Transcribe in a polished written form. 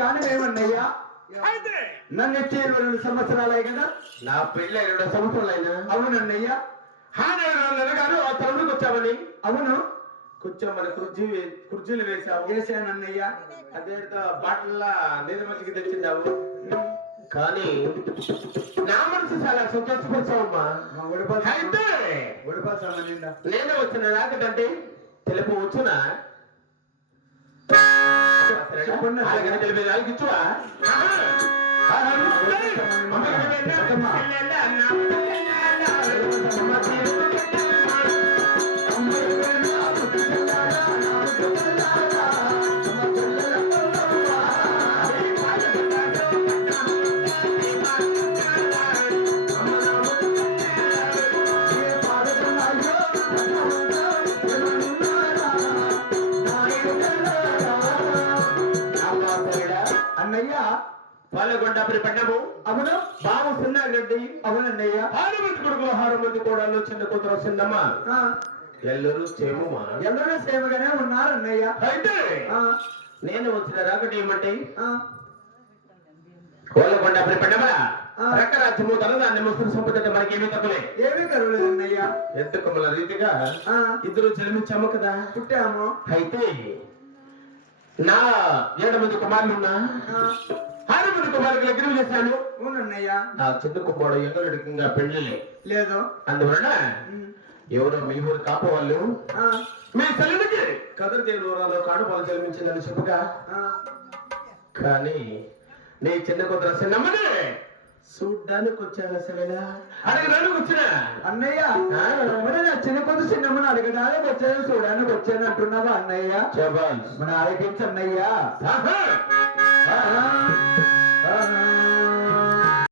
కారణమేమన్నయ్యా? నన్ను 2 సంవత్సరాలే కదా. నా పెళ్ళి 2 సంవత్సరాలైనా. అవునన్నయ్యా. గారు ఆ తరువుకి వచ్చామని. అవును, కూర్చోమని కుర్చీలు వేసానన్నయ్యా. అదే బాటిల్లా నీరు మజ్జిగ తెచ్చిందావు. కానీ నా మనసు చాలా సంతోషపరిచావమ్మా. అయితే నేనే వచ్చిన నాకంటే తెలుపు వచ్చిన తెలిపేది ఆలకిచ్చువా. అన్నయ్యా, పాలగొండపురి పట్టణము. అవును. బాబు సున్నారెడ్డి. అవునన్నయ్యా. 6 మంది కొడుకులు, 6 మంది కోడలు, చిన్న కూతురు చిన్నమ్మ. ఎల్లరూ సేమమ్మా. ఎల్లరూ సేమగానే ఉన్నారన్నయ్య. అయితే నేను వచ్చిన రాకటి ఏమంటే పాలగొండపురి పట్టణమా రకరాజ్యము తనదాన్ని ముసురు సంపద మనకేమీ తక్కువే. ఏమీ కరువులేదన్నయ్యా. ఎందుకమ్మల రీతిగా ఇద్దరు జన్మించాము కదా, పుట్టాము. అయితే నా 7 మంది కుమారులున్నా 6 మంది కుమారులకు లగ్నం చేశాను. అవునన్నయ్యా. నా చిన్న కుమారుడు ఎంగలడికంగా పెళ్లి లేదు. అందువలన ఎవరో మీ ఊరు కాపు వాళ్ళు మీ తల్లికి కదరదేవుడు ఊరాలో కాడుపాలు జన్మించిందని చెప్పగా, కానీ నీ చిన్న కూతురు చిన్నమ్మని చూడ్డానికి వచ్చాను. సరేనా అడగడానికి వచ్చినా అన్నయ్య? మరి నా చిన్న కూతురు చిన్నమ్మని అడగడానికి వచ్చాను, చూడడానికి వచ్చాను అంటున్నావా అన్నయ్య? మన ఆలకించన్నయ్యా.